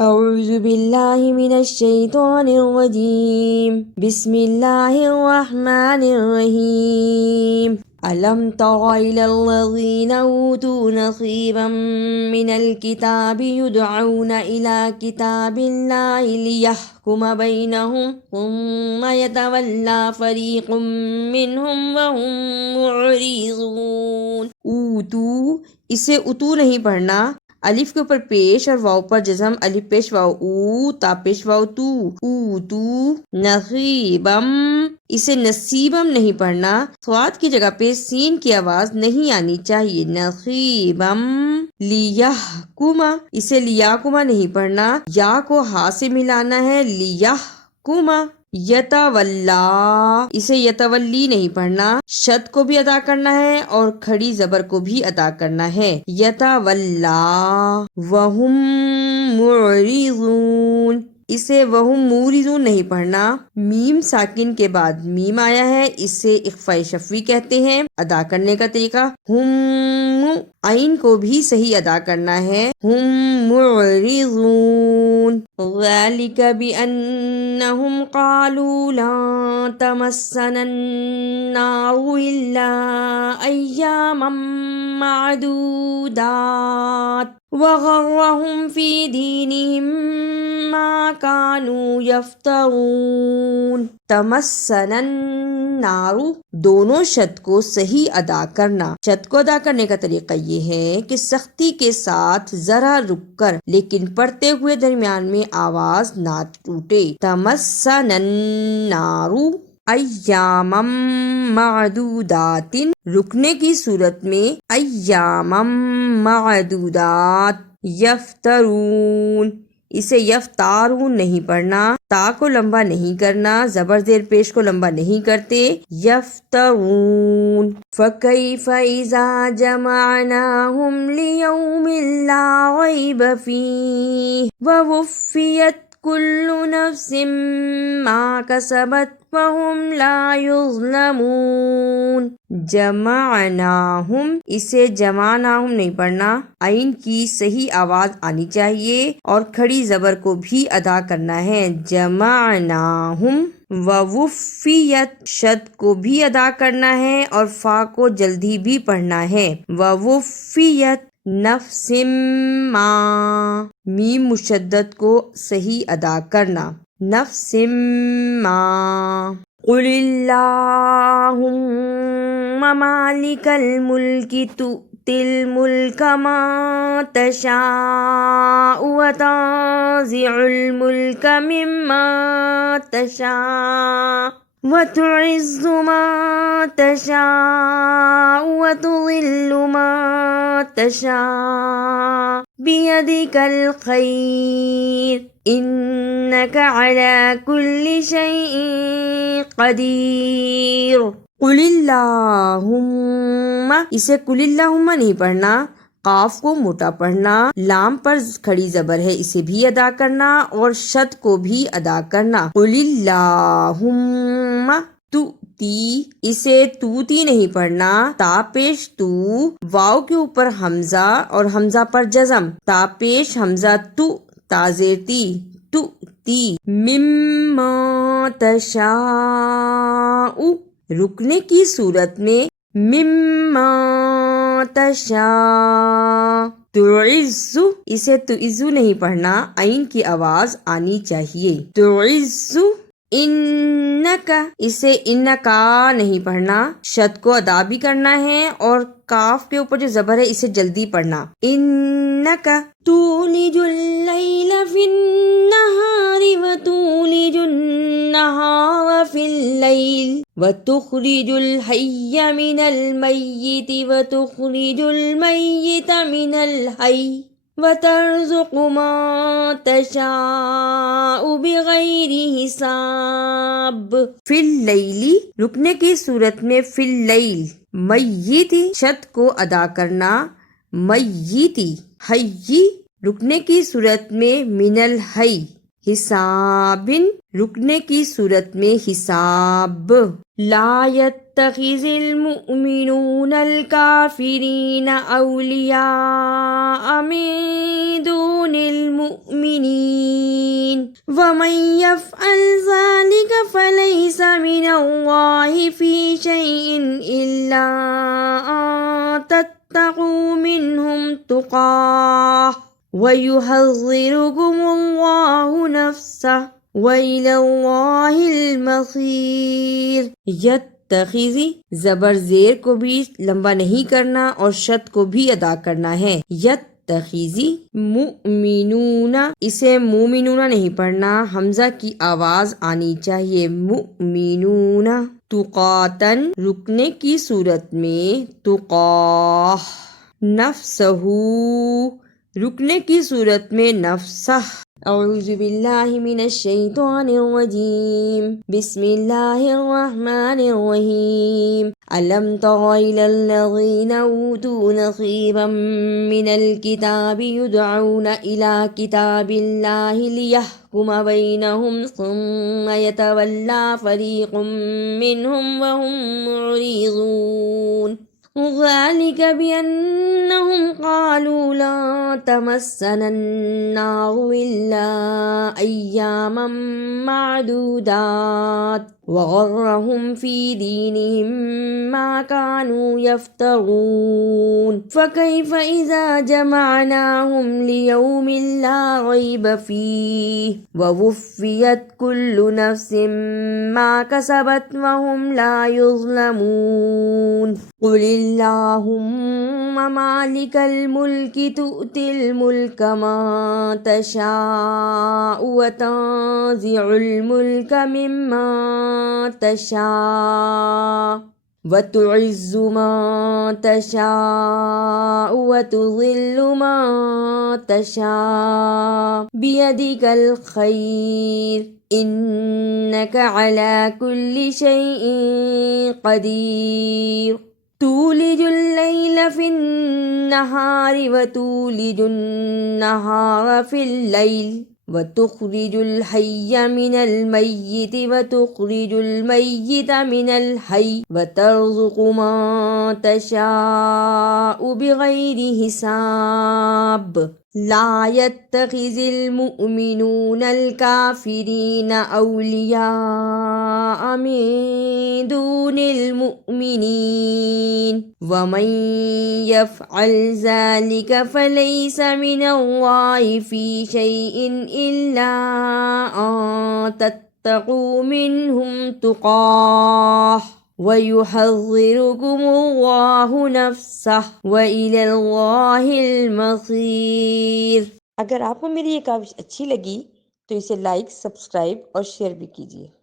اعوذ باللہ من الشیطان الرجیم بسم اللہ الرحمن الرحیم ألم تر إلى الذين أوتوا نصيبا من الكتاب يدعون إلى كتاب الله ليحكم بينهم ثم يتولى فريق منهم وهم معرضون. اوتو اسے اتو نہیں پڑھنا، الف کے اوپر پیش اور واو پر جزم، الف پیش واو او، تا پیش واو تو، اوتو. نصیبم اسے نصیبم نہیں پڑھنا، صاد کی جگہ پہ سین کی آواز نہیں آنی چاہیے، نصیبم. لیحکما اسے لیاکما نہیں پڑھنا، یا کو ہا سے ملانا ہے، لیحکما. یتولا اسے یتولی نہیں پڑھنا، شد کو بھی ادا کرنا ہے اور کھڑی زبر کو بھی ادا کرنا ہے، یتولا. وہم معرضون اسے وہم معرضون نہیں پڑھنا، میم ساکن کے بعد میم آیا ہے، اسے اخفاء شفوی کہتے ہیں. ادا کرنے کا طریقہ ہم، عین کو بھی صحیح ادا کرنا ہے، ہم معرضون. ذالک بأنہم قالوا لا تمسنا النار الا ایاما معدودات وغرهم في دينهم ما كانوا يفترون. تمسنا النار دونوں شد کو صحیح ادا کرنا. شد کو ادا کرنے کا طریقہ یہ ہے کہ سختی کے ساتھ ذرا رک کر لیکن پڑھتے ہوئے درمیان میں آواز نہ ٹوٹے. تمسنا النار ایاما معدودات رکنے کی صورت میں ایاما معدودات. یفترون اسے یفتارون نہیں پڑھنا، تا کو لمبا نہیں کرنا، زبر زیر پیش کو لمبا نہیں کرتے، یفترون. فَكَيْفَ إِذَا جَمَعْنَاهُمْ لِيَوْمٍ لَا رَيْبَ فِيهِ وَوُفِّيَتْ كُلُّ نَفْسٍ مَا كَسَبَتْ وَهُمْ لَا يُظْلَمُونَ. جمعناہم اسے جمعناہم نہیں پڑھنا، عین کی صحیح آواز آنی چاہیے اور کھڑی زبر کو بھی ادا کرنا ہے، جمعناہم. ووفیت شد کو بھی ادا کرنا ہے اور فا کو جلدی بھی پڑھنا ہے، ووفیت. نفس ما میم مشدد کو صحیح ادا کرنا، نفس ما. قل اللہم مالک الملک تؤتی الملک ما تشاء وتنزع الملک مما تشاء وتعز ما تشاء وتضل ما تشاء بیدک الخیر انک علی کل شیء قدیر. قل اللہم اسے قل اللہم نہیں پڑھنا، قاف کو موٹا پڑھنا، لام پر کھڑی زبر ہے، اسے بھی ادا کرنا اور شد کو بھی ادا کرنا. قل اللہم تؤتی اسے توتی نہیں پڑھنا، تا پیش تو، واو کے اوپر حمزہ اور حمزہ پر جزم، تا پیش حمزہ تو، تا زیر تی، تؤتی. مما تشاء رکنے کی صورت میں مما تشاء. تعز اسے تعز نہیں پڑھنا، عین کی آواز آنی چاہیے، تعز. انکا اسے انکا نہیں پڑھنا، شد کو ادا بھی کرنا ہے اور کاف کے اوپر جو زبر ہے اسے جلدی پڑھنا، انکا. تولج اللیل فی النہار وتولج النہار فی اللیل وتخرج الحی من المیت وتخرج المیت من الحی وَتَرْزُقُ مَا تَشَاءُ بِغَيْرِ حِسَابٍ. فِي اللیل رکنے کی صورت میں فی اللیل. میت شد کو ادا کرنا، میتی. حی رکنے کی صورت میں من الحی، حساب رکنے کی صورت میں حساب. لا يتخذ المؤمنون الكافرين أولياء من دون المؤمنين ومن يفعل ذلك فليس من الله في شيء إلا أن تتقوا منهم تقاه وَيُحَذِّرُكُمُ اللَّهُ نَفْسَهُ وَإِلَى اللَّهِ الْمَصِيرُ. یتخذ زبر زیر کو بھی لمبا نہیں کرنا اور شد کو بھی ادا کرنا ہے. یتخذ مؤمنون اسے مومنون نہیں پڑھنا، حمزہ کی آواز آنی چاہیے. مؤمنون تقاتن رکنے کی صورت میں تقاہ. نفسہ رکنے کی صورت میں نفسہ. اعوذ باللہ من الشیطان الرجیم بسم اللہ الرحمن الرحیم. الم تر الی الذین اوتوا نصیبا من الکتاب یدعون الی کتاب اللہ لیحکم بینہم ثم یتولی فریق منہم وہم معرضون. ذلك بأنهم قالوا لا تمسنا النار إلا أياما معدودات وغرهم في دينهم ما كانوا يفترون. فكيف إذا جمعناهم ليوم لا ريب فيه ووفيت كل نفس ما كسبت وهم لا يظلمون. قل اللهم مالك الملك تؤتي الملك من تشاء وتنزع الملك ممن تشاء وتعز من تشاء وتذل من تشاء بيدك الخير إنك على كل شيء قدير. تولج الليل في النهار وتولج النهار في الليل وتخرج الحي من الميت وتخرج الميت من الحي وترزق من تشاء بغير حساب. لا يتخذ المؤمنون الكافرين أولياء من دون المؤمنين ومن يفعل ذلك فليس من الله في شيء إلا أن تتقوا منهم تقاه وَيُحَذِّرُكُمُ اللَّهُ نَفْسَهُ وَإِلَى اللَّهِ الْمَصِيرُ. اگر آپ کو میری یہ کاوش اچھی لگی تو اسے لائک، سبسکرائب اور شیئر بھی کیجیے.